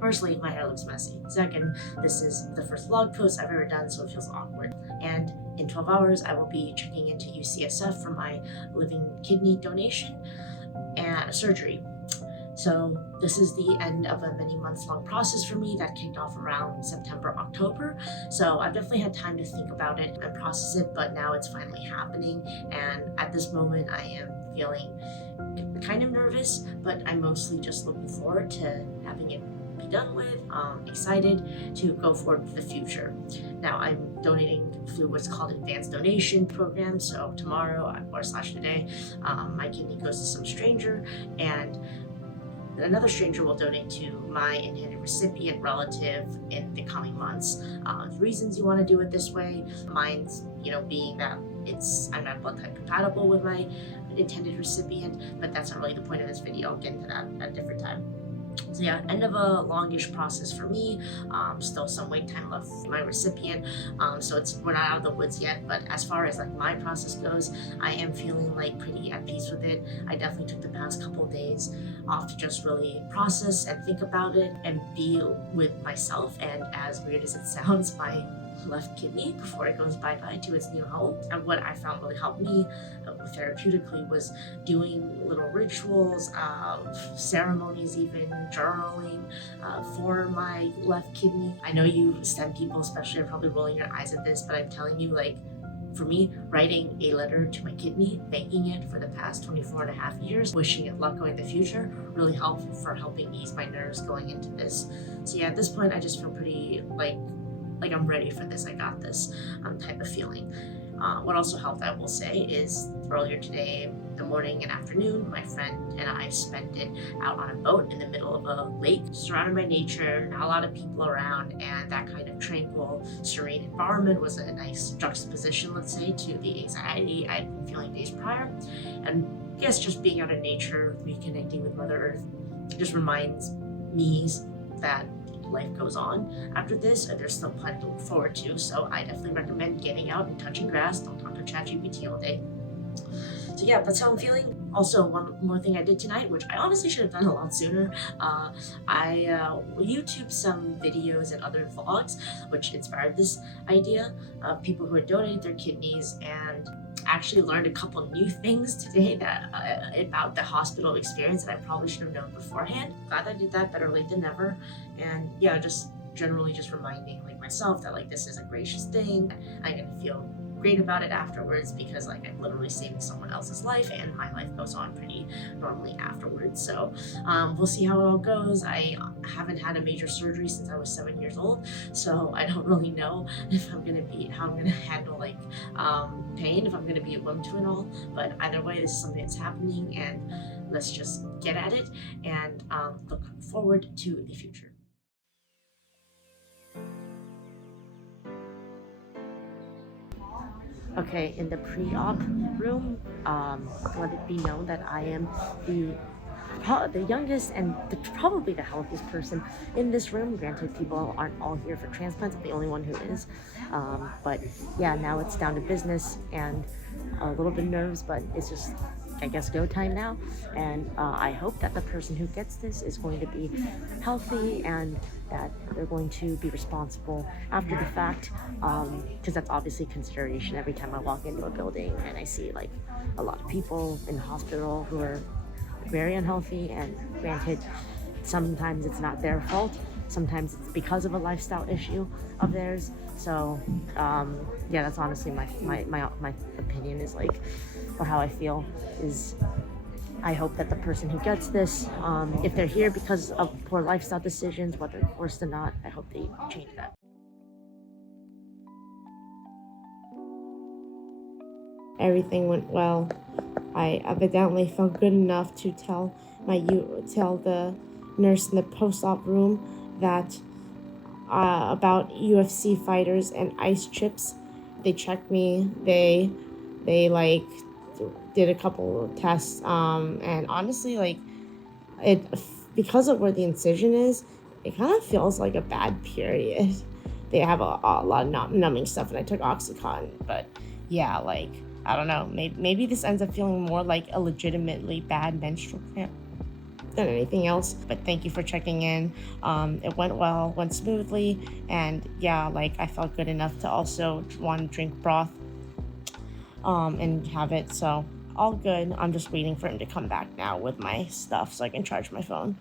Firstly, my hair looks messy. Second, this is the first vlog post I've ever done, so it feels awkward. And in 12 hours, I will be checking into UCSF for my living kidney donation and surgery. So this is the end of a many months long process for me that kicked off around September, October. So I've definitely had time to think about it and process it, but now it's finally happening. And at this moment, I am feeling kind of nervous, but I'm mostly just looking forward to having it be done with. Excited to go forward with the future. Now I'm donating through what's called advanced donation program. So tomorrow or today, my kidney goes to some stranger, and another stranger will donate to my intended recipient relative in the coming months. The reasons you want to do it this way, mine's being that I'm not blood type compatible with my intended recipient, but that's not really the point of this video. I'll get into that at a different time. So yeah, end of a longish process for me. Still some wait time left for my recipient. So we're not out of the woods yet, but as far as like my process goes, I am feeling like pretty at peace with it. I definitely took the past couple of days off to just really process and think about it and be with myself. And as weird as it sounds, my left kidney before it goes bye-bye to its new home. And what I found really helped me therapeutically was doing little rituals, ceremonies, even journaling for my left kidney. I know you STEM people especially are probably rolling your eyes at this, but I'm telling you, like, for me, writing a letter to my kidney, thanking it for the past 24 and a half years, wishing it luck going in the future, really helped for helping ease my nerves going into this. So yeah, at this point, I just feel pretty like I'm ready for this, I got this type of feeling. What also helped, I will say, is earlier today, the morning and afternoon, my friend and I spent it out on a boat in the middle of a lake, surrounded by nature, not a lot of people around, and that kind of tranquil, serene environment was a nice juxtaposition, let's say, to the anxiety I'd been feeling days prior. And I guess just being out in nature, reconnecting with Mother Earth, just reminds me that life goes on after this, and there's still plenty to look forward to. So I definitely recommend getting out and touching grass. Don't talk to ChatGPT all day. So yeah, that's how I'm feeling. Also, one more thing I did tonight, which I honestly should have done a lot sooner. I YouTube some videos and other vlogs, which inspired this idea of people who had donated their kidneys, and actually learned a couple new things today that about the hospital experience that I probably should have known beforehand. Glad I did that, better late than never. And yeah, just generally just reminding like myself that like this is a gracious thing. I'm gonna feel great about it afterwards because like I'm literally saving someone else's life, and my life goes on pretty normally afterwards. So we'll see how it all goes. I haven't had a major surgery since I was 7 years old, so I don't really know if how I'm gonna handle like pain, if I'm gonna be a whim to it all. But either way, this is something that's happening, and let's just get at it and look forward to the future. Okay, in the pre-op room, let it be known that I am the youngest and probably the healthiest person in this room. Granted, people aren't all here for transplants. I'm the only one who is. But yeah, now it's down to business and a little bit of nerves, but it's just, I guess, go time now. And I hope that the person who gets this is going to be healthy and that they're going to be responsible after the fact, because that's obviously consideration every time I walk into a building and I see like a lot of people in the hospital who are very unhealthy. And granted, sometimes it's not their fault, sometimes it's because of a lifestyle issue of theirs. So yeah, that's honestly my opinion, is like, or how I feel is, I hope that the person who gets this, if they're here because of poor lifestyle decisions, whether forced or not, I hope they change that. Everything went well. I evidently felt good enough to tell the nurse in the post-op room that about UFC fighters and ice chips. They checked me. They like did a couple of tests. And honestly, like it, because of where the incision is, it kind of feels like a bad period. They have a lot of numbing stuff, and I took Oxycontin. But yeah, like, I don't know. Maybe this ends up feeling more like a legitimately bad menstrual cramp than anything else. But thank you for checking in. It went well, went smoothly, and yeah, like I felt good enough to also want to drink broth and have it. So all good. I'm just waiting for him to come back now with my stuff so I can charge my phone.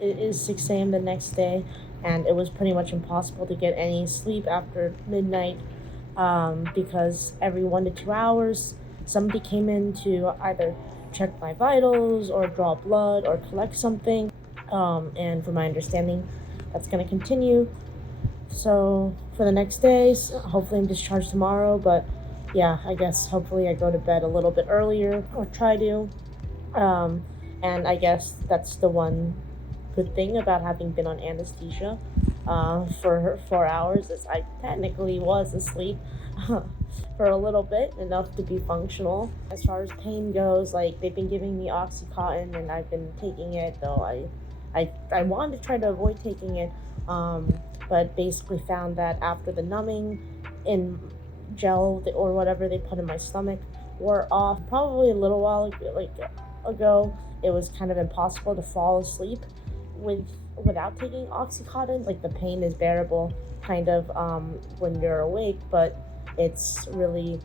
It is 6 a.m. the next day, and it was pretty much impossible to get any sleep after midnight because every 1 to 2 hours somebody came in to either check my vitals or draw blood or collect something. And from my understanding, that's going to continue. So for the next days, hopefully I'm discharged tomorrow. But yeah, I guess hopefully I go to bed a little bit earlier or try to. And I guess that's the one good thing about having been on anesthesia for 4 hours is I technically was asleep for a little bit, enough to be functional. As far as pain goes, like they've been giving me Oxycontin and I've been taking it, though I wanted to try to avoid taking it, but basically found that after the numbing in gel or whatever they put in my stomach wore off, probably a little while ago, it was kind of impossible to fall asleep without taking Oxycontin. Like the pain is bearable kind of when you're awake, but it's really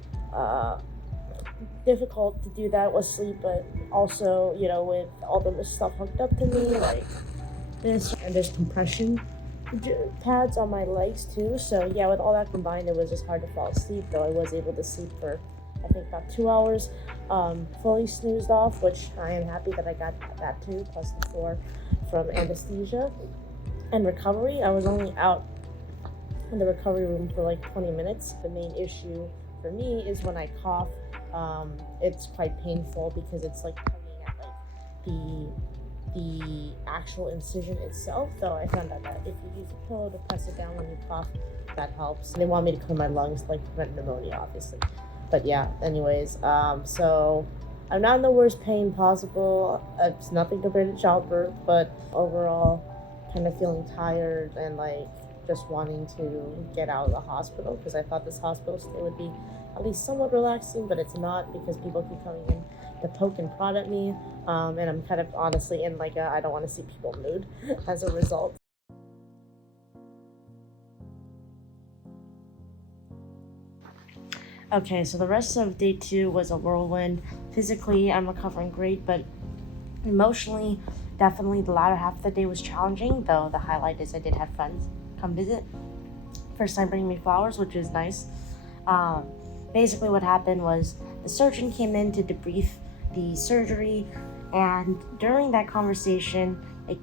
difficult to do that with sleep. But also, with all the stuff hooked up to me like this, and there's compression pads on my legs too, so yeah, with all that combined, it was just hard to fall asleep, though I was able to sleep for I think about 2 hours, fully snoozed off, which I am happy that I got that too, plus the 4 from anesthesia and recovery. I was only out in the recovery room for like 20 minutes. The main issue for me is when I cough, it's quite painful because it's like tugging at like the actual incision itself, though I found out that if you use a pillow to press it down when you cough, that helps. They want me to clean my lungs, like prevent pneumonia, obviously. But yeah, anyways, so I'm not in the worst pain possible. It's nothing compared to childbirth, but overall, kind of feeling tired and like just wanting to get out of the hospital, because I thought this hospital stay would be at least somewhat relaxing, but it's not, because people keep coming in to poke and prod at me, and I'm kind of honestly in like a I don't want to see people mood as a result. Okay, so the rest of day 2 was a whirlwind. Physically, I'm recovering great, but emotionally, definitely the latter half of the day was challenging, though the highlight is I did have friends come visit. First time bringing me flowers, which is nice. Basically what happened was the surgeon came in to debrief the surgery, and during that conversation, it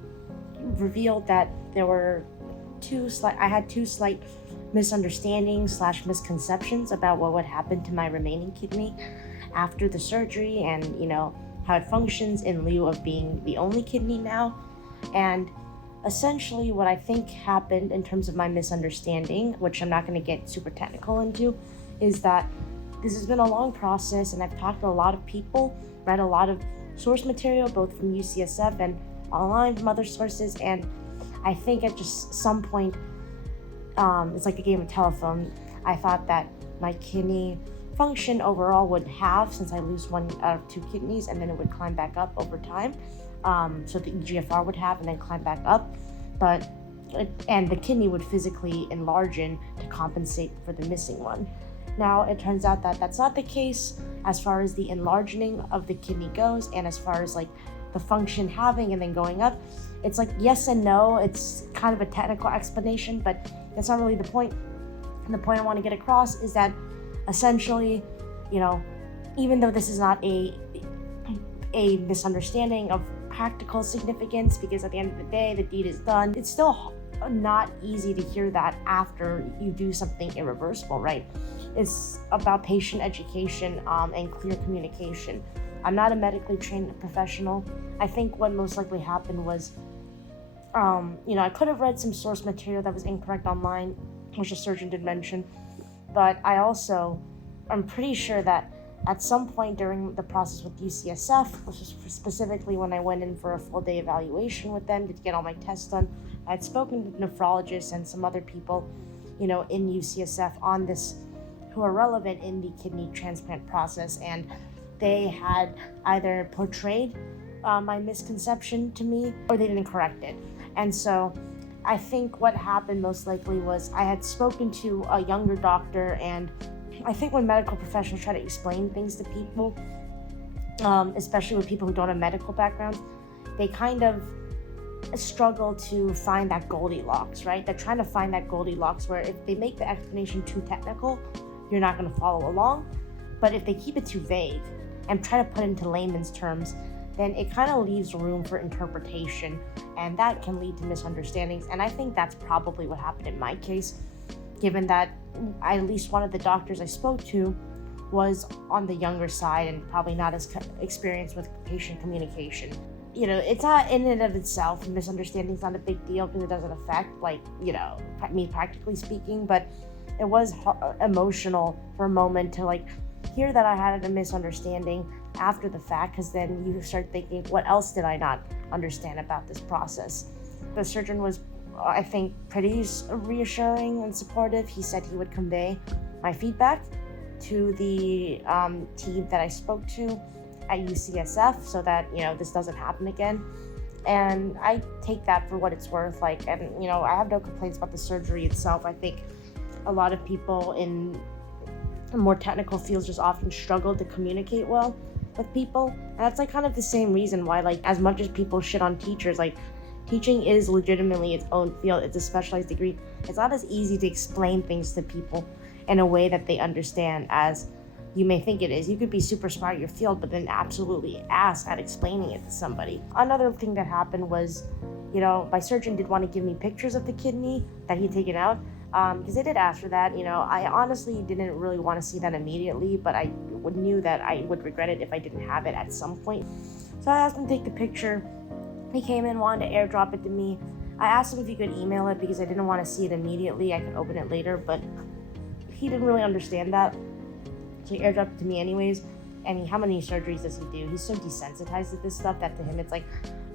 revealed that there were I had two slight misunderstandings / misconceptions about what would happen to my remaining kidney after the surgery, and how it functions in lieu of being the only kidney now. And essentially what I think happened in terms of my misunderstanding, which I'm not going to get super technical into, is that this has been a long process, and I've talked to a lot of people, read a lot of source material both from UCSF and online from other sources, and I think at just some point, it's like a game of telephone. I thought that my kidney function overall would halve since I lose 1 out of 2 kidneys, and then it would climb back up over time. So the EGFR would halve and then climb back up, and the kidney would physically enlarge to compensate for the missing one. Now it turns out that that's not the case as far as the enlarging of the kidney goes, and as far as like the function halving and then going up. It's like yes and no. It's kind of a technical explanation, but that's not really the point. And the point I want to get across is that essentially, even though this is not a misunderstanding of practical significance, because at the end of the day, the deed is done, it's still not easy to hear that after you do something irreversible, right? It's about patient education and clear communication. I'm not a medically trained professional. I think what most likely happened was, I could have read some source material that was incorrect online, which the surgeon did mention, but I'm pretty sure that at some point during the process with UCSF, which is specifically when I went in for a full day evaluation with them to get all my tests done, I had spoken to nephrologists and some other people, in UCSF on this, who are relevant in the kidney transplant process, and they had either portrayed my misconception to me or they didn't correct it. And so I think what happened most likely was I had spoken to a younger doctor, and I think when medical professionals try to explain things to people, especially with people who don't have medical backgrounds, they kind of struggle to find that Goldilocks, right? They're trying to find that Goldilocks where if they make the explanation too technical, you're not going to follow along. But if they keep it too vague and try to put it into layman's terms, then it kind of leaves room for interpretation, and that can lead to misunderstandings. And I think that's probably what happened in my case, given that at least one of the doctors I spoke to was on the younger side and probably not as experienced with patient communication. It's not in and of itself, misunderstanding's not a big deal because it doesn't affect, me practically speaking, but it was emotional for a moment to hear that I had a misunderstanding after the fact, because then you start thinking, what else did I not understand about this process? The surgeon was, I think, pretty reassuring and supportive. He said he would convey my feedback to the team that I spoke to at UCSF so that, this doesn't happen again. And I take that for what it's worth. I have no complaints about the surgery itself. I think a lot of people in more technical fields just often struggle to communicate well with people. And that's kind of the same reason why, as much as people shit on teachers, teaching is legitimately its own field. It's a specialized degree. It's not as easy to explain things to people in a way that they understand as you may think it is. You could be super smart in your field, but then absolutely ass at explaining it to somebody. Another thing that happened was, my surgeon did want to give me pictures of the kidney that he'd taken out, because they did ask for that. I honestly didn't really want to see that immediately, but I knew that I would regret it if I didn't have it at some point. So I asked him to take the picture. He came in, wanted to airdrop it to me. I asked him if he could email it because I didn't want to see it immediately. I could open it later, but he didn't really understand that. So he airdropped it to me anyways. And how many surgeries does he do? He's so desensitized to this stuff that to him it's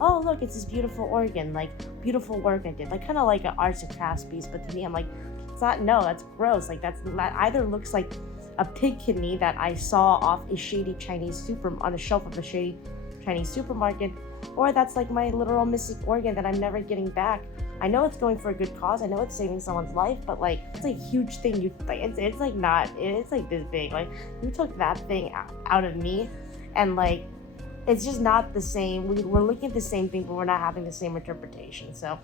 oh look, it's this beautiful organ, beautiful work I did, kind of like an arts and crafts piece. But to me, I'm it's not. No, that's gross. That either looks like a pig kidney that I saw off a shady Chinese on the shelf of a shady Chinese supermarket, or that's my literal missing organ that I'm never getting back. I know it's going for a good cause. I know it's saving someone's life, but it's a huge thing. It's this big. You took that thing out of me, and it's just not the same. We're looking at the same thing, but we're not having the same interpretation. So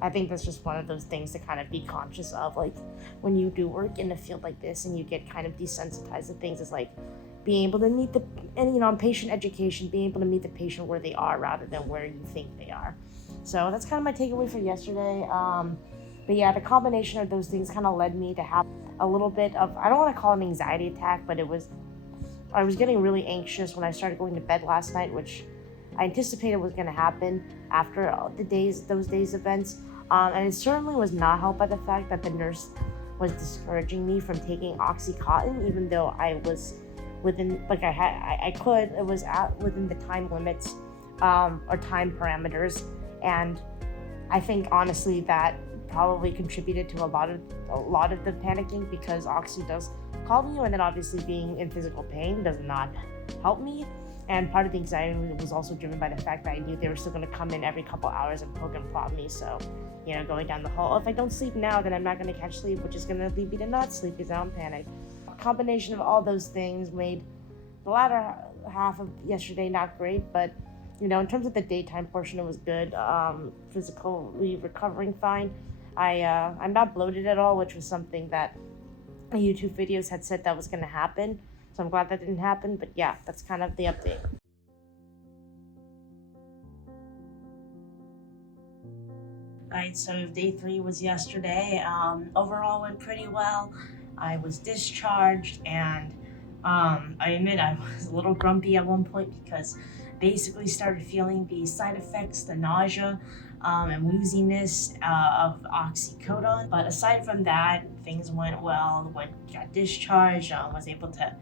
I think that's just one of those things to kind of be conscious of, when you do work in a field like this and you get kind of desensitized to things, is being able to meet patient education, being able to meet the patient where they are rather than where you think they are. So that's kind of my takeaway for yesterday. But yeah, the combination of those things kind of led me to have a little bit of, I don't want to call it an anxiety attack, but I was getting really anxious when I started going to bed last night, which I anticipated was going to happen after those days events. And it certainly was not helped by the fact that the nurse was discouraging me from taking OxyContin, even though I was within, it was within the time limits or time parameters. And I think honestly that probably contributed to a lot of the panicking, because Oxy does calm you, and then obviously being in physical pain does not help me. And part of the anxiety was also driven by the fact that I knew they were still going to come in every couple hours and poke and prod me. So, going down the hall, if I don't sleep now, then I'm not going to catch sleep, which is going to lead me to not sleep because I'm panicked. A combination of all those things made the latter half of yesterday not great, but in terms of the daytime portion, it was good. Physically recovering fine. I'm not bloated at all, which was something that YouTube videos had said that was going to happen. So I'm glad that didn't happen. But yeah, that's kind of the update. Alright, so day 3 was yesterday. Overall went pretty well. I was discharged, and I admit I was a little grumpy at one point because basically started feeling the side effects, the nausea and wooziness of oxycodone. But aside from that, things went well. Got discharged, was able to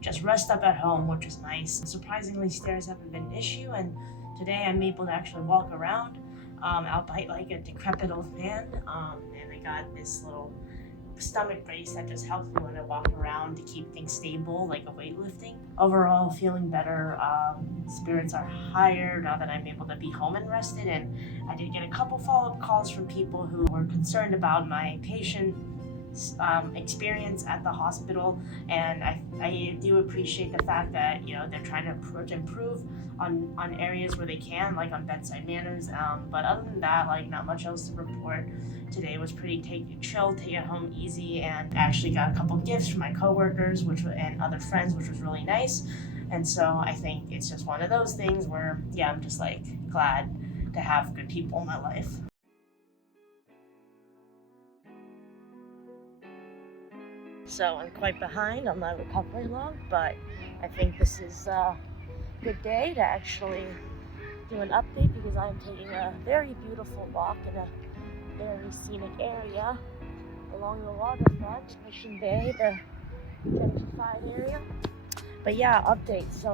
just rest up at home, which was nice. Surprisingly, stairs haven't been an issue, and today I'm able to actually walk around, albeit like a decrepit old man. And I got this little stomach brace that just helps me when I walk around to keep things stable, like a weightlifting. Overall, feeling better. Spirits are higher now that I'm able to be home and rested. And I did get a couple follow-up calls from people who were concerned about my patient experience at the hospital, and I do appreciate the fact that they're trying to improve on areas where they can, like on bedside manners. But other than that, like not much else to report. Today was pretty chill, take it home easy, and actually got a couple gifts from my coworkers, and other friends, which was really nice. And so I think it's just one of those things where I'm just like glad to have good people in my life. So I'm quite behind on my recovery log, but I think this is a good day to actually do an update because I'm taking a very beautiful walk in a very scenic area along the waterfront, Mission Bay, the gentrified area. But update. So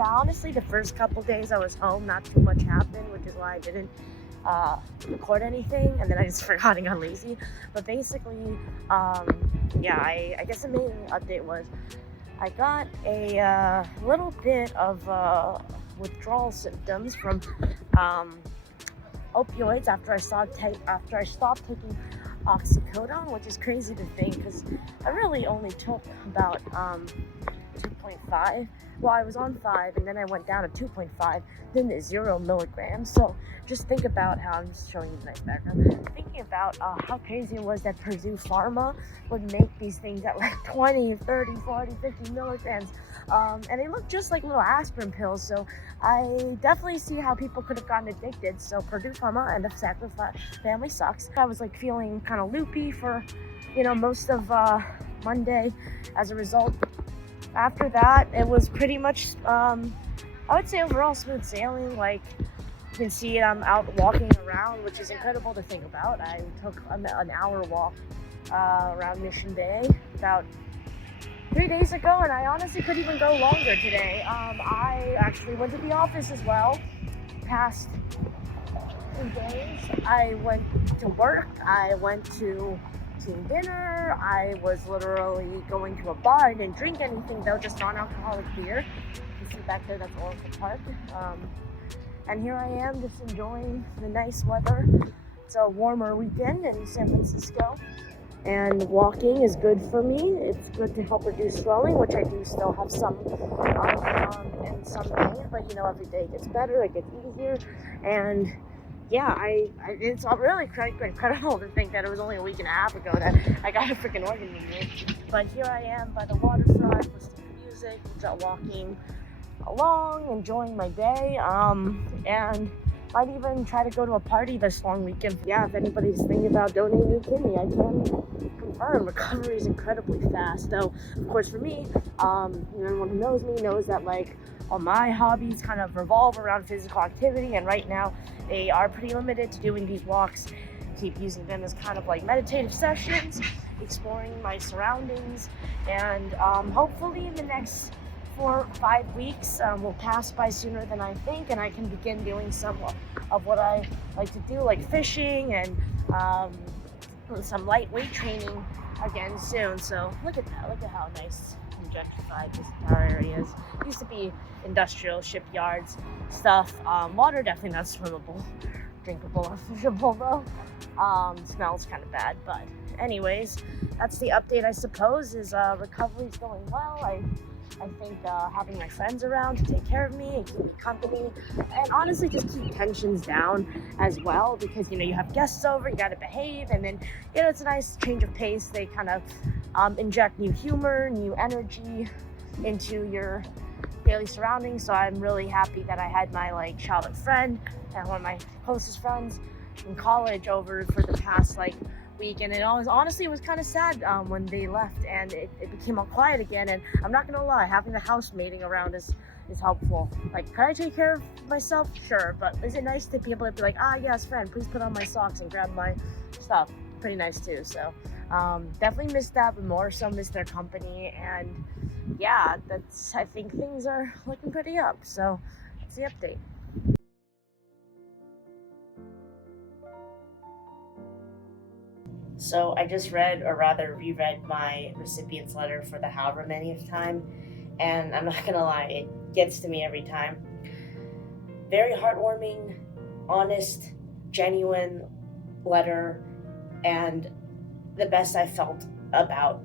honestly, the first couple days I was home, not too much happened, which is why I didn't record anything, and then I just forgot and got lazy. But basically, I guess the main update was I got a little bit of withdrawal symptoms from opioids after I stopped taking oxycodone, which is crazy to think because I really only took about 2.5. Well, I was on 5 and then I went down to 2.5, then to 0 milligrams. So just think about how, I'm just showing you the nice background, thinking about how crazy it was that Purdue Pharma would make these things at like 20, 30, 40, 50 milligrams. And they look just like little aspirin pills. So I definitely see how people could have gotten addicted. So Purdue Pharma and the Sacrifice family sucks. I was like feeling kind of loopy for, most of Monday as a result. After that, it was pretty much, I would say overall smooth sailing. Like you can see, I'm out walking around, which is incredible to think about. I took an hour walk around Mission Bay about 3 days ago, and I honestly could even go longer today. I actually went to the office as well. Past 2 days, I went to work. I went to dinner. I was literally going to a bar. I didn't drink anything though, just non-alcoholic beer. You see back there, that's Oracle Park. And here I am just enjoying the nice weather. It's a warmer weekend in San Francisco, and walking is good for me. It's good to help reduce swelling, which I do still have some and some pain, but every day it gets better, it gets easier. And it's really incredible to think that it was only a week and a half ago that I got a freaking organ removed. But here I am by the waterfront, listening to music, walking along, enjoying my day, and might even try to go to a party this long weekend. If anybody's thinking about donating a kidney, I can confirm recovery is incredibly fast. Though, of course, for me, anyone who knows me knows that all my hobbies kind of revolve around physical activity, and right now they are pretty limited to doing these walks. Keep using them as kind of like meditative sessions, exploring my surroundings, and hopefully in the next 4 or 5 weeks will pass by sooner than I think, and I can begin doing some of what I like to do, like fishing and some lightweight training again soon. So look at that, look at how nice and gentrified this entire area is. Used to be industrial shipyards stuff. Water definitely not swimmable, drinkable or fishable though. Smells kind of bad, but anyways, that's the update, I suppose. Is recovery's going well. I think having my friends around to take care of me and keep me company, and honestly just keep tensions down as well, because you have guests over, you gotta behave, and then it's a nice change of pace. They kind of inject new humor, new energy into your daily surroundings. So I'm really happy that I had my childhood friend and one of my closest friends in college over for the past week, and it was kind of sad when they left and it became all quiet again. And I'm not gonna lie, having the housemating around is helpful. Can I take care of myself? Sure, but is it nice to be able to be yes, friend, please put on my socks and grab my stuff? Pretty nice too. So definitely missed that, but more so missed their company. And I think things are looking pretty up. So that's the update. So I just read, or rather reread, my recipient's letter for the however manyth time, and I'm not gonna lie, it gets to me every time. Very heartwarming, honest, genuine letter, and the best I felt about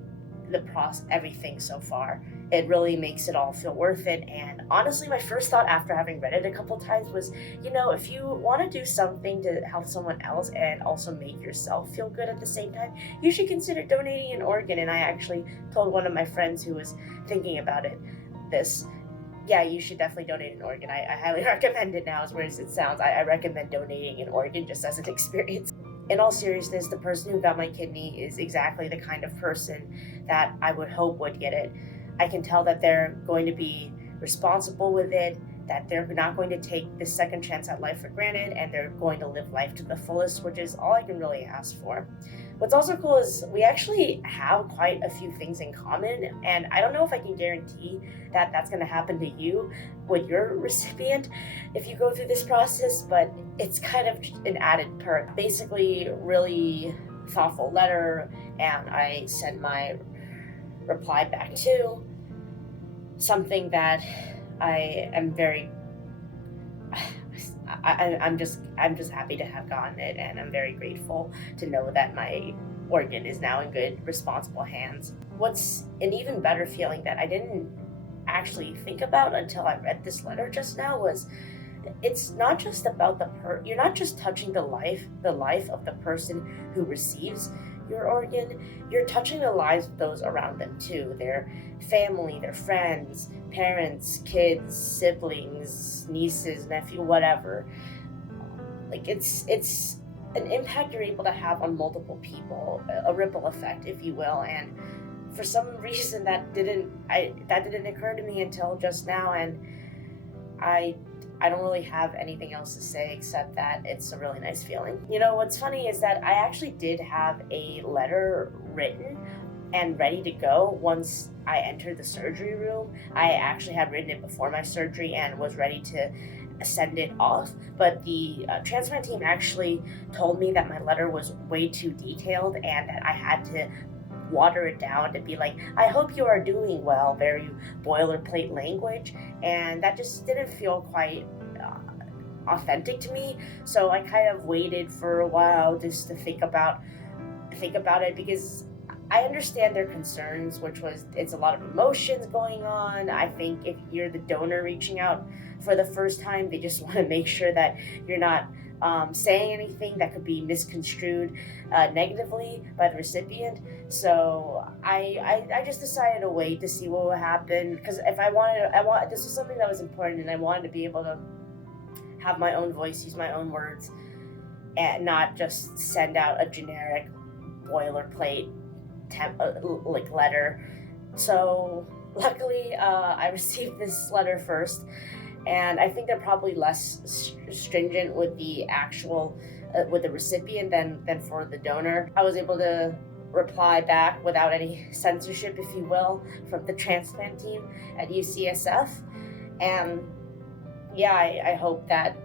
the process, everything so far. It really makes it all feel worth it. And honestly, my first thought after having read it a couple times was, if you want to do something to help someone else and also make yourself feel good at the same time, you should consider donating an organ. And I actually told one of my friends who was thinking about this, yeah, you should definitely donate an organ. I highly recommend it now, as weird as it sounds. I recommend donating an organ just as an experience. In all seriousness, the person who got my kidney is exactly the kind of person that I would hope would get it. I can tell that they're going to be responsible with it, that they're not going to take this second chance at life for granted, and they're going to live life to the fullest, which is all I can really ask for. What's also cool is we actually have quite a few things in common, and I don't know if I can guarantee that that's going to happen to you with your recipient if you go through this process, but it's kind of an added perk. Basically, really thoughtful letter, and I sent my reply back to something that I am very I'm just happy to have gotten it, and I'm very grateful to know that my organ is now in good, responsible hands. What's an even better feeling that I didn't actually think about until I read this letter just now was it's not just about you're not just touching the life of the person who receives your organ, you're touching the lives of those around them too, their family, their friends, parents, kids, siblings, nieces, nephew, whatever. Like it's an impact you're able to have on multiple people, a ripple effect, if you will. And for some reason that didn't occur to me until just now, and I don't really have anything else to say except that it's a really nice feeling. What's funny is that I actually did have a letter written and ready to go once I entered the surgery room. I actually had written it before my surgery and was ready to send it off, but the transplant team actually told me that my letter was way too detailed and that I had to water it down to be like, I hope you are doing well, very boilerplate language, and that just didn't feel quite authentic to me. So I kind of waited for a while just to think about it, because I understand their concerns, which was it's a lot of emotions going on. I think if you're the donor reaching out for the first time, they just want to make sure that you're not saying anything that could be misconstrued negatively by the recipient. So I just decided to wait to see what would happen, because if I wanted, this was something that was important, and I wanted to be able to have my own voice, use my own words, and not just send out a generic boilerplate letter. So luckily, I received this letter first, and I think they're probably less stringent with the actual with the recipient than for the donor. I was able to reply back without any censorship, if you will, from the transplant team at UCSF, and yeah, I hope that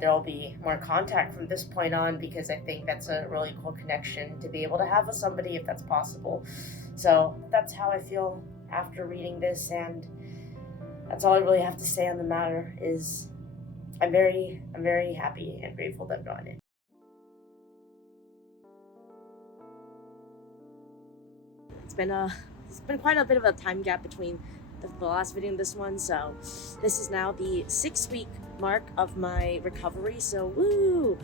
there'll be more contact from this point on, because I think that's a really cool connection to be able to have with somebody, if that's possible. So that's how I feel after reading this, and that's all I really have to say on the matter. Is I'm very happy and grateful to have gotten it. It's been quite a bit of a time gap between the last video and this one, so this is now the 6-week mark of my recovery, so woo!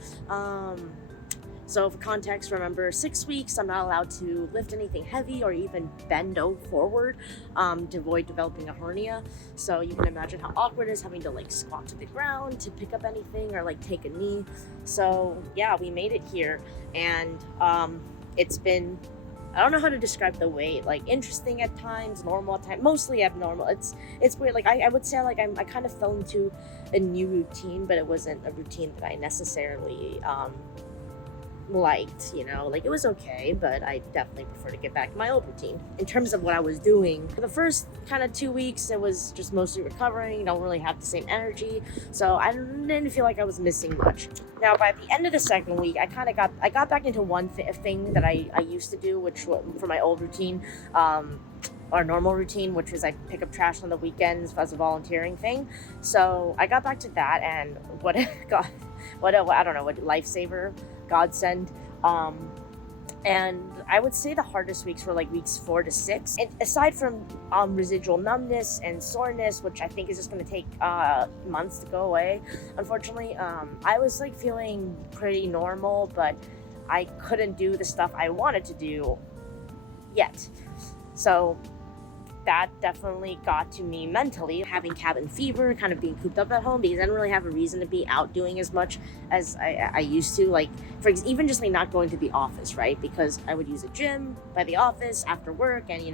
So for context, remember 6 weeks I'm not allowed to lift anything heavy or even bend forward to avoid developing a hernia. So you can imagine how awkward it is having to squat to the ground to pick up anything or take a knee. So yeah, we made it here, and it's been, I don't know how to describe the wait, interesting at times, normal at times, mostly abnormal. It's weird. I would say I kind of fell into a new routine, but it wasn't a routine that I necessarily liked, like it was okay, but I definitely prefer to get back to my old routine. In terms of what I was doing, for the first kind of 2 weeks, it was just mostly recovering, don't really have the same energy, so I didn't feel like I was missing much. Now, by the end of the second week, I got back into one thing that I used to do, which for my old routine, our normal routine, which was I pick up trash on the weekends as a volunteering thing. So I got back to that, and I don't know, what lifesaver, godsend. And I would say the hardest weeks were like weeks 4 to 6. And aside from residual numbness and soreness, which I think is just going to take months to go away, unfortunately, I was like feeling pretty normal, but I couldn't do the stuff I wanted to do yet. So that definitely got to me mentally, having cabin fever, kind of being cooped up at home because I didn't really have a reason to be out doing as much as I used to. Like, for even just like not going to the office, right? Because I would use a gym by the office after work, and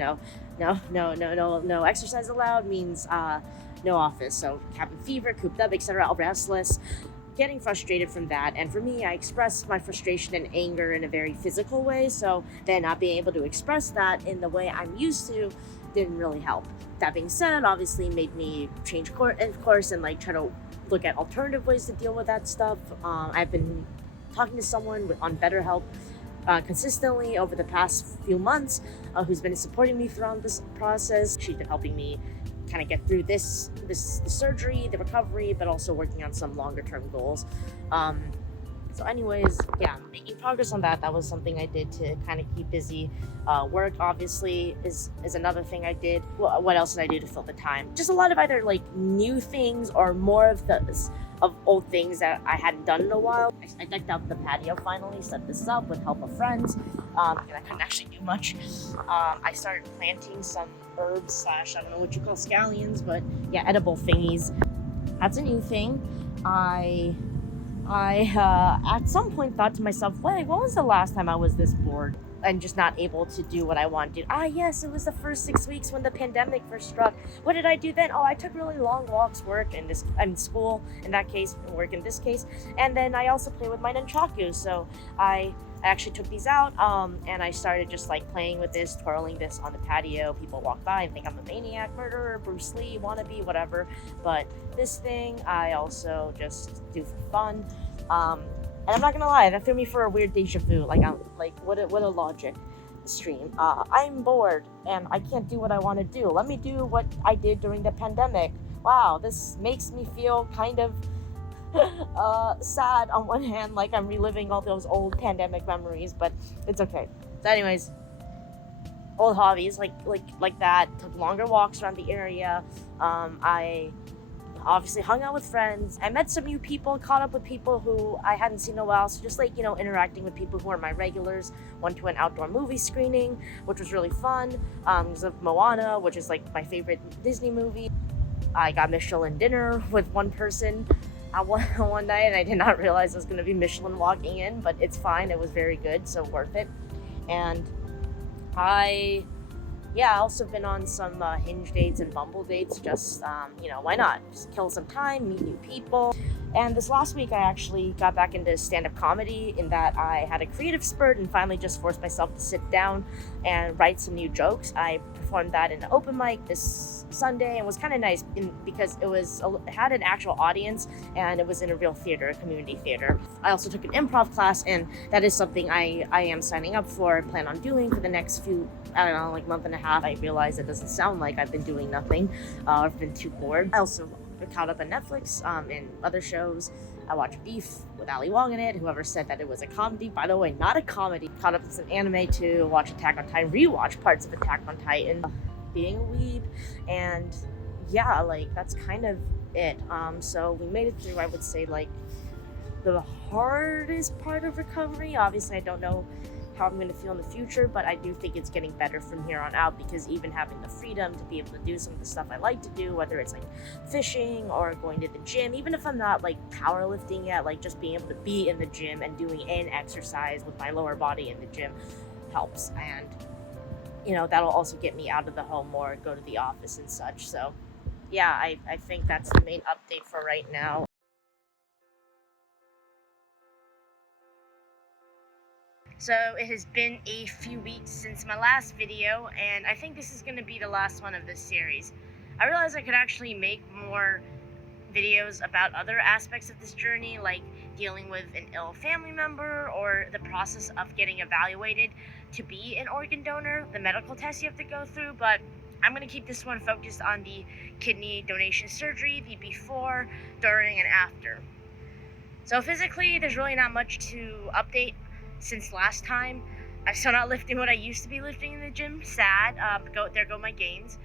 no exercise allowed means no office. So cabin fever, cooped up, etc., restless, getting frustrated from that. And for me, I express my frustration and anger in a very physical way, so then not being able to express that in the way I'm used to didn't really help. That being said, obviously made me change course and like try to look at alternative ways to deal with that stuff. I've been talking to someone on BetterHelp consistently over the past few months, who's been supporting me throughout this process. She's been helping me kind of get through the surgery, the recovery, but also working on some longer term goals. So anyways, yeah, making progress on that. That was something I did to kind of keep busy. Work obviously is another thing I did. What else did I do to fill the time? Just a lot of either like new things or more of old things that I hadn't done in a while. I decked out the patio finally, set this up with help of friends, and I couldn't actually do much. I started planting some herbs / I don't know what you call scallions, but yeah, edible thingies. That's a new thing. I at some point thought to myself, wait, when was the last time I was this bored and just not able to do what I wanted? Yes, it was the first 6 weeks when the pandemic first struck. What did I do then? I took really long walks, work and school in that case, work in this case. And then I also play with my nunchaku. So I actually took these out, and I started just like playing with this, twirling this on the patio. People walk by and think I'm a maniac, murderer, Bruce Lee, wannabe, whatever. But this thing I also just do for fun. And I'm not gonna lie, that threw me for a weird deja vu. What a logic stream. I'm bored and I can't do what I want to do. Let me do what I did during the pandemic. Wow, this makes me feel kind of sad on one hand, like I'm reliving all those old pandemic memories, but it's okay. So anyways, old hobbies like that. Took longer walks around the area. I obviously hung out with friends. I met some new people, caught up with people who I hadn't seen in a while. So just like, interacting with people who are my regulars. Went to an outdoor movie screening, which was really fun. Because of Moana, which is like my favorite Disney movie. I got Michelin dinner with one person one night, and I did not realize it was going to be Michelin walking in, but it's fine. It was very good, so worth it. And I also been on some Hinge dates and Bumble dates. Just, why not? Just kill some time, meet new people. And this last week, I actually got back into stand-up comedy in that I had a creative spurt and finally just forced myself to sit down and write some new jokes. I performed that in an open mic this Sunday, and was kind of nice because it had an actual audience, and it was in a real theater, a community theater. I also took an improv class, and that is something I am signing up for and plan on doing for the next few, month and a half. I realize it doesn't sound like I've been doing nothing, or I've been too bored. I also caught up on Netflix and other shows. I watched Beef with Ali Wong in it. Whoever said that it was a comedy, by the way, not a comedy. Caught up with some anime too. Watch Attack on Titan, rewatch parts of Attack on Titan. Being a weeb, and yeah, that's kind of it. So we made it through, I would say, the hardest part of recovery. Obviously, I don't know how I'm going to feel in the future, but I do think it's getting better from here on out, because even having the freedom to be able to do some of the stuff I like to do, whether it's fishing or going to the gym, even if I'm not powerlifting yet, just being able to be in the gym and doing an exercise with my lower body in the gym helps. And that'll also get me out of the home more, go to the office and such. So yeah, I think that's the main update for right now. So it has been a few weeks since my last video, and I think this is going to be the last one of this series. I realized I could actually make more videos about other aspects of this journey, like dealing with an ill family member or the process of getting evaluated to be an organ donor, the medical tests you have to go through, but I'm going to keep this one focused on the kidney donation surgery, the before, during, and after. So physically, there's really not much to update since last time. I'm still not lifting what I used to be lifting in the gym. Sad. There go my gains.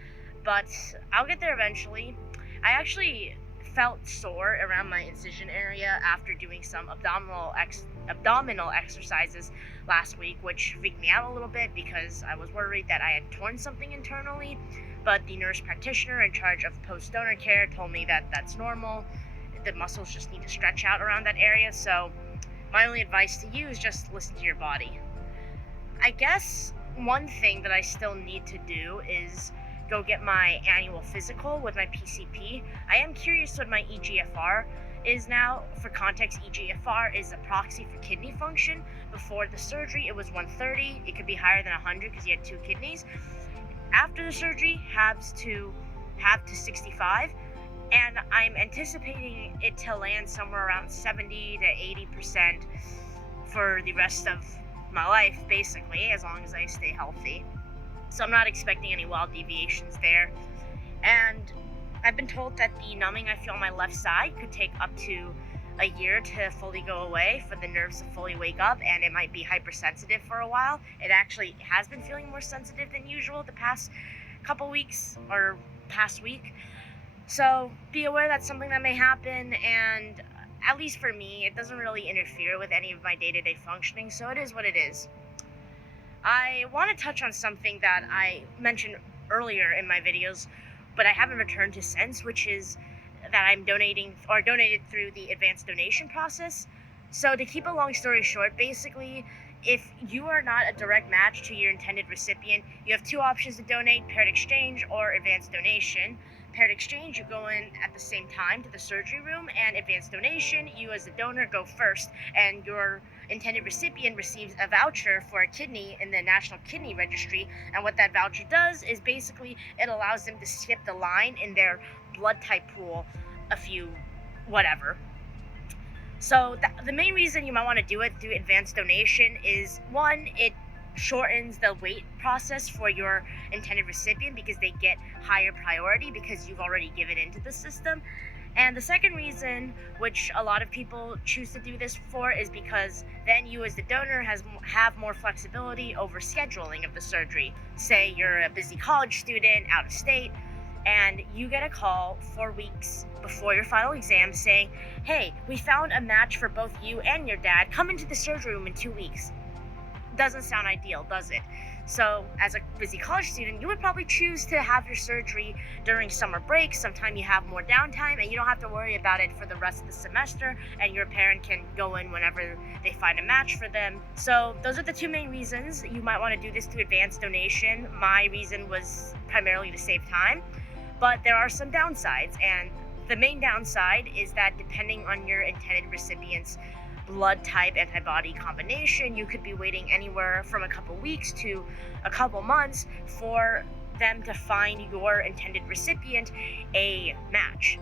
But I'll get there eventually. I actually felt sore around my incision area after doing some abdominal exercises last week, which freaked me out a little bit because I was worried that I had torn something internally. But the nurse practitioner in charge of post-donor care told me that that's normal. The muscles just need to stretch out around that area. So my only advice to you is just listen to your body. I guess one thing that I still need to do is go get my annual physical with my PCP. I am curious what my EGFR is now. For context, EGFR is a proxy for kidney function. Before the surgery, it was 130. It could be higher than 100 because he had 2 kidneys. After the surgery, halves to 65. And I'm anticipating it to land somewhere around 70 to 80% for the rest of my life, basically, as long as I stay healthy. So I'm not expecting any wild deviations there. And I've been told that the numbing I feel on my left side could take up to a year to fully go away, for the nerves to fully wake up, and it might be hypersensitive for a while. It actually has been feeling more sensitive than usual the past couple weeks, or past week. So be aware that's something that may happen, and at least for me, it doesn't really interfere with any of my day-to-day functioning, so it is what it is. I want to touch on something that I mentioned earlier in my videos, but I haven't returned to since, which is that I'm donated through the advanced donation process. So to keep a long story short, basically, if you are not a direct match to your intended recipient, you have 2 options to donate: paired exchange or advanced donation. Paired exchange, you go in at the same time to the surgery room, and advanced donation, you as the donor go first, and your intended recipient receives a voucher for a kidney in the National Kidney Registry. And what that voucher does is basically it allows them to skip the line in their blood type pool whatever. So the main reason you might want to do it through advanced donation is, one, it shortens the wait process for your intended recipient because they get higher priority because you've already given into the system. And the second reason, which a lot of people choose to do this for, is because then you as the donor have more flexibility over scheduling of the surgery. Say you're a busy college student out of state, and you get a call 4 weeks before your final exam saying, hey, we found a match for both you and your dad. Come into the surgery room in 2 weeks. Doesn't sound ideal, does it? So as a busy college student, you would probably choose to have your surgery during summer break, sometime you have more downtime, and you don't have to worry about it for the rest of the semester, and your parent can go in whenever they find a match for them. So those are the 2 main reasons you might want to do this through advanced donation. My reason was primarily to save time, but there are some downsides, and the main downside is that depending on your intended recipient's blood type antibody combination, you could be waiting anywhere from a couple weeks to a couple months for them to find your intended recipient a match.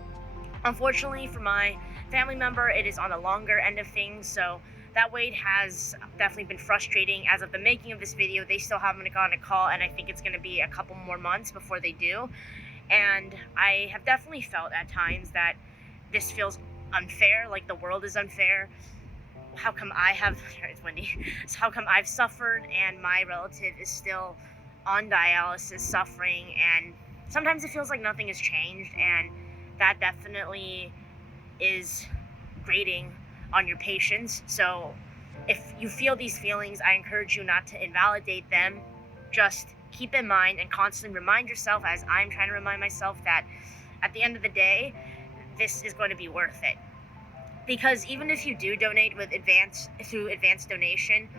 Unfortunately for my family member, it is on the longer end of things, so that wait has definitely been frustrating. As of the making of this video, they still haven't gotten a call, and I think it's going to be a couple more months before they do. And I have definitely felt at times that this feels unfair, like the world is unfair. How come how come I've suffered and my relative is still on dialysis suffering? And sometimes it feels like nothing has changed, and that definitely is grating on your patience. So if you feel these feelings, I encourage you not to invalidate them. Just keep in mind and constantly remind yourself, as I'm trying to remind myself, that at the end of the day, this is going to be worth it. Because even if you do donate through advanced donation,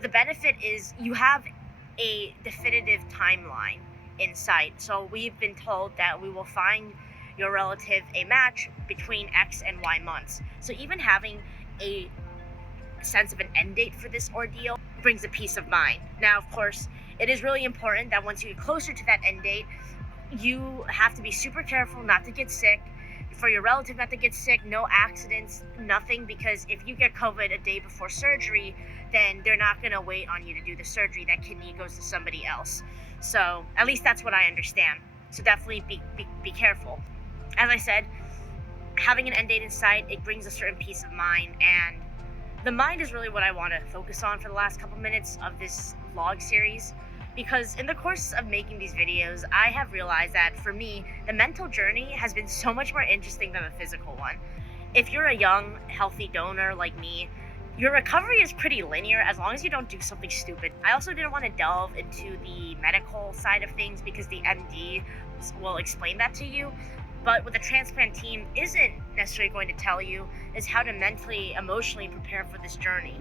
the benefit is you have a definitive timeline in sight. So we've been told that we will find your relative a match between X and Y months. So even having a sense of an end date for this ordeal brings a peace of mind. Now, of course, it is really important that once you get closer to that end date, you have to be super careful not to get sick, for your relative not to get sick, no accidents, nothing, because if you get COVID a day before surgery, then they're not going to wait on you to do the surgery. That kidney goes to somebody else. So at least that's what I understand. So definitely be careful. As I said, having an end date in sight, it brings a certain peace of mind, and the mind is really what I want to focus on for the last couple minutes of this vlog series, because in the course of making these videos, I have realized that for me, the mental journey has been so much more interesting than the physical one. If you're a young, healthy donor like me, your recovery is pretty linear as long as you don't do something stupid. I also didn't want to delve into the medical side of things because the MD will explain that to you. But what the transplant team isn't necessarily going to tell you is how to mentally, emotionally prepare for this journey.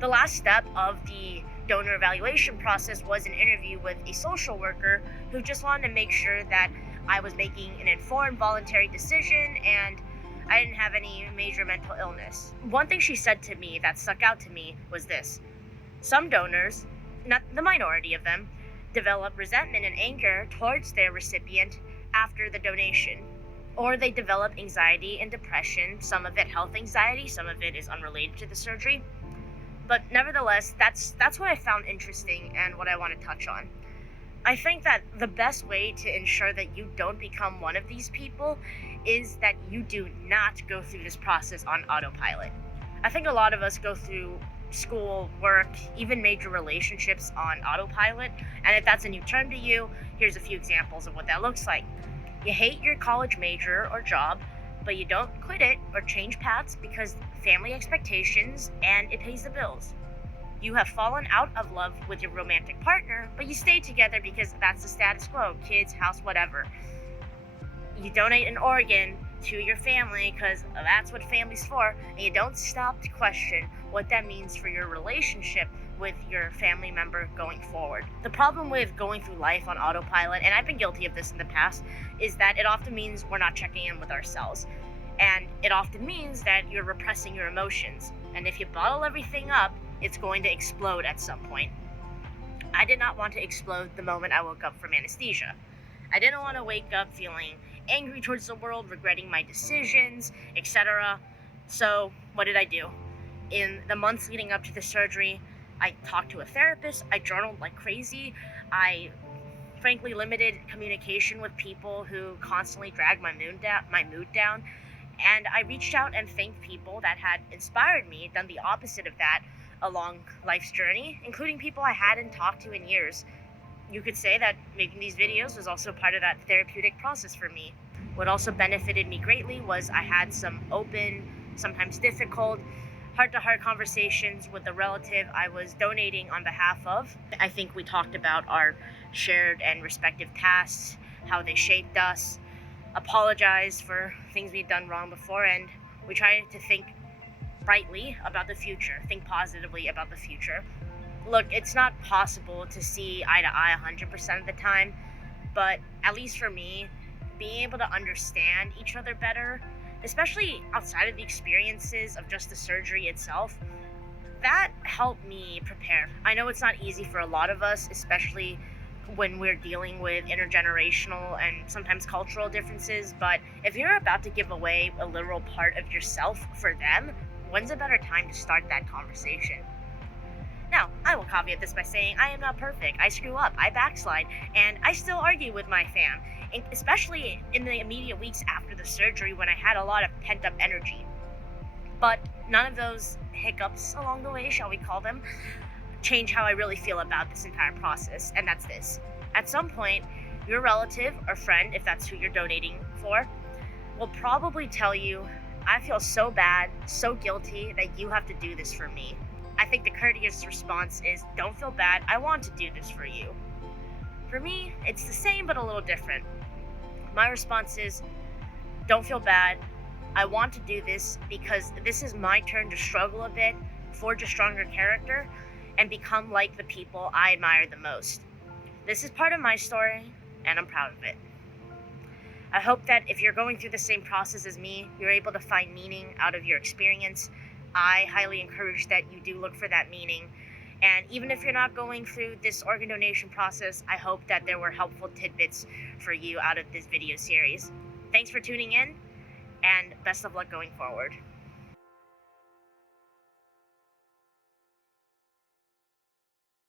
The last step of the donor evaluation process was an interview with a social worker who just wanted to make sure that I was making an informed, voluntary decision and I didn't have any major mental illness. One thing she said to me that stuck out to me was this: some donors, not the minority of them, develop resentment and anger towards their recipient after the donation, or they develop anxiety and depression, some of it health anxiety, some of it is unrelated to the surgery. But nevertheless, that's what I found interesting and what I want to touch on. I think that the best way to ensure that you don't become one of these people is that you do not go through this process on autopilot. I think a lot of us go through school, work, even major relationships on autopilot, and if that's a new term to you, here's a few examples of what that looks like. You hate your college major or job, but you don't quit it or change paths because family expectations and it pays the bills. You have fallen out of love with your romantic partner, but you stay together because that's the status quo, kids, house, whatever. You donate an organ to your family because that's what family's for, and you don't stop to question what that means for your relationship with your family member going forward. The problem with going through life on autopilot, and I've been guilty of this in the past, is that it often means we're not checking in with ourselves. And it often means that you're repressing your emotions. And if you bottle everything up, it's going to explode at some point. I did not want to explode the moment I woke up from anesthesia. I didn't want to wake up feeling angry towards the world, regretting my decisions, etc. So what did I do? In the months leading up to the surgery, I talked to a therapist, I journaled like crazy, I frankly limited communication with people who constantly dragged my mood down, and I reached out and thanked people that had inspired me, done the opposite of that along life's journey, including people I hadn't talked to in years. You could say that making these videos was also part of that therapeutic process for me. What also benefited me greatly was I had some open, sometimes difficult, heart-to-heart conversations with the relative I was donating on behalf of. I think we talked about our shared and respective pasts, how they shaped us, apologized for things we'd done wrong before, and we tried to think brightly about the future, think positively about the future. Look, it's not possible to see eye to eye 100% of the time, but at least for me, being able to understand each other better, especially outside of the experiences of just the surgery itself, that helped me prepare. I know it's not easy for a lot of us, especially when we're dealing with intergenerational and sometimes cultural differences, but if you're about to give away a literal part of yourself for them, when's a better time to start that conversation? Now, I will caveat this by saying I am not perfect. I screw up, I backslide, and I still argue with my fam, especially in the immediate weeks after the surgery when I had a lot of pent-up energy. But none of those hiccups along the way, shall we call them, change how I really feel about this entire process, and that's this. At some point, your relative or friend, if that's who you're donating for, will probably tell you, I feel so bad, so guilty that you have to do this for me. I think the courteous response is, don't feel bad, I want to do this for you. For me, it's the same but a little different. My response is, don't feel bad, I want to do this because this is my turn to struggle a bit, forge a stronger character, and become like the people I admire the most. This is part of my story, and I'm proud of it. I hope that if you're going through the same process as me, you're able to find meaning out of your experience. I highly encourage that you do look for that meaning, And even if you're not going through this organ donation process, I hope that there were helpful tidbits for you out of this video series. Thanks for tuning in, and best of luck going forward.